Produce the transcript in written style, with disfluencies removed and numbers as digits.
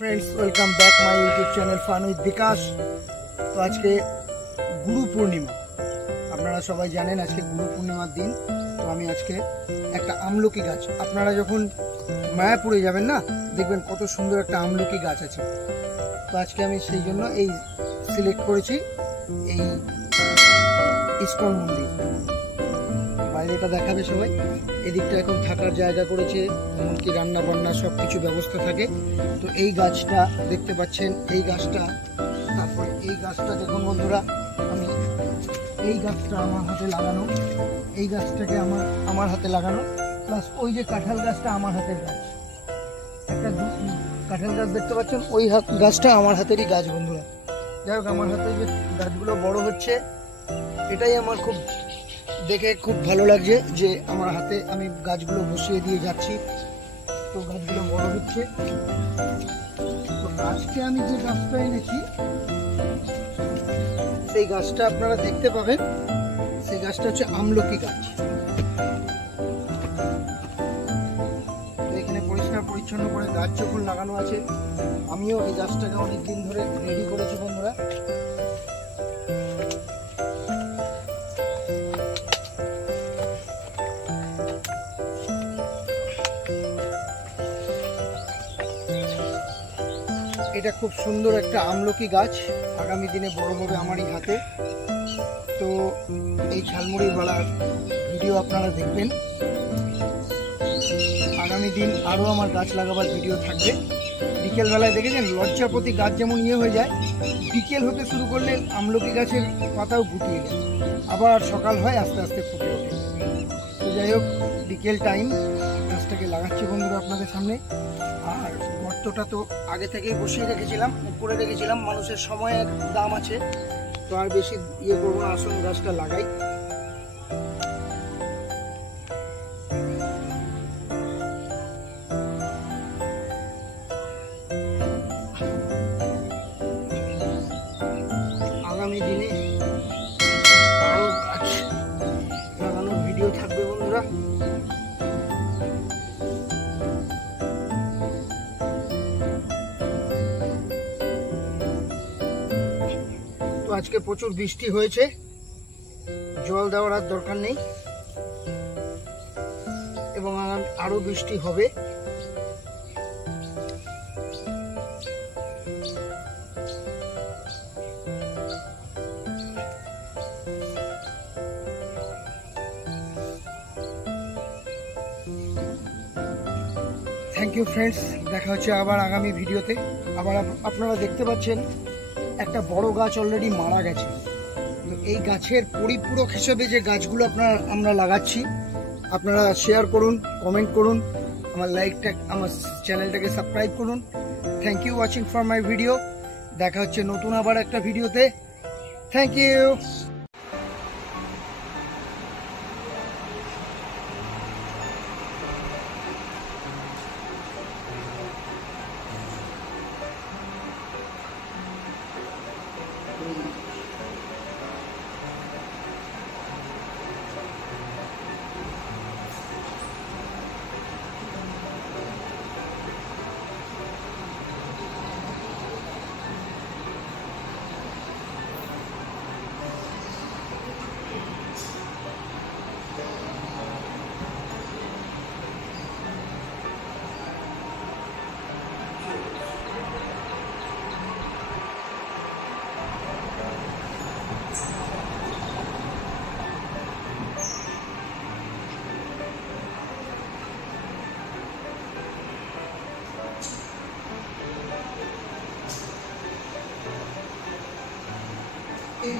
Friends welcome back my YouTube channel फान with विकास। तो आज के गुरु पूर्णिमा আপনারা সবাই জানেন আজকে গুরু পূর্ণিমার দিন। তো আমি আজকে একটা আমলকি গাছ, আপনারা যখন মায়াপুরে যাবেন না দেখবেন কত সুন্দর একটা আমলকি গাছ আছে। তো আজকে আমি সেই জন্য এই সিলেক্ট করেছি এই ইস্কন মন্দির। বাইরেটা দেখাবে সবাই, এদিকটা এখন থাকার জায়গা করেছে, এমনকি রান্না বান্না সব কিছু ব্যবস্থা থাকে। তো এই গাছটা দেখতে পাচ্ছেন, এই গাছটা, তারপর এই গাছটা দেখুন বন্ধুরা, আমি এই গাছটা আমার হাতে লাগানো, এই গাছটাকে আমার হাতে লাগানো, প্লাস ওই যে কাঁঠাল গাছটা আমার হাতের গাছ, একটা কাঁঠাল গাছ দেখতে পাচ্ছেন, ওই গাছটা আমার হাতেরই গাছ বন্ধুরা। যাই হোক, আমার হাতে যে গাছগুলো বড় হচ্ছে এটাই আমার খুব দেখে খুব ভালো লাগছে যে আমার হাতে আমি গাছগুলো বসিয়ে দিয়ে যাচ্ছি, তো গাছগুলো বড় হচ্ছে। তো আজকে আমি যে গাছটা এনেছি সেই গাছটা আপনারা দেখতে পাবেন, সেই গাছটা হচ্ছে আমলকি গাছ। এখানে পরিষ্কার পরিচ্ছন্ন করে গাছ যখন লাগানো আছে, আমিও এই গাছটাকে অনেকদিন ধরে রেডি করেছি বন্ধুরা। এটা খুব সুন্দর একটা আমলকি গাছ, আগামী দিনে বড় হবে আমারই হাতে। তো এই ঝালমুড়ি বালার ভিডিও আপনারা দেখবেন, আগামী দিন আরও আমার গাছ লাগাবার ভিডিও থাকবে। বিকেলবেলায় দেখেছেন লজ্জাপতি গাছ যেমন হয়ে যায়, বিকেল হতে শুরু করলে আমলকি গাছের পাতাও গুটিয়ে যায়, আবার সকাল হয় আস্তে আস্তে ফুটে ওঠে। তো যাই হোক, বিকেল টাইম গাছটাকে লাগাচ্ছি বন্ধুরা আপনাদের সামনে। আর গর্তটা তো আগে থেকেই বসিয়ে রেখেছিলাম, উপরে রেখেছিলাম, মানুষের সময়ের দাম আছে, তো আর বেশি ইয়ে করবো না, আসুন গাছটা লাগাই। আগামী দিনে আরো গাছ লাগানোর ভিডিও থাকবে বন্ধুরা। তো আজকে প্রচুর বৃষ্টি হয়েছে, জল দেওয়ার আর দরকার নেই, এবং আরো বৃষ্টি হবে। থ্যাংক ইউ ফ্রেন্ডস, দেখা হচ্ছে আবার আগামী ভিডিওতে। আবার আপনারা দেখতে পাচ্ছেন একটা বড় গাছ অলরেডি মারা গেছে। এই গাছের পরিপূরক হিসেবে যে গাছগুলো আমরা লাগাচ্ছি, আপনারা শেয়ার করুন, কমেন্ট করুন, আমার আমার চ্যানেলটাকে সাবস্ক্রাইব করুন। Thank you watching for my video. দেখা হচ্ছে নতুন আবার একটা ভিডিওতে। Thank you. এই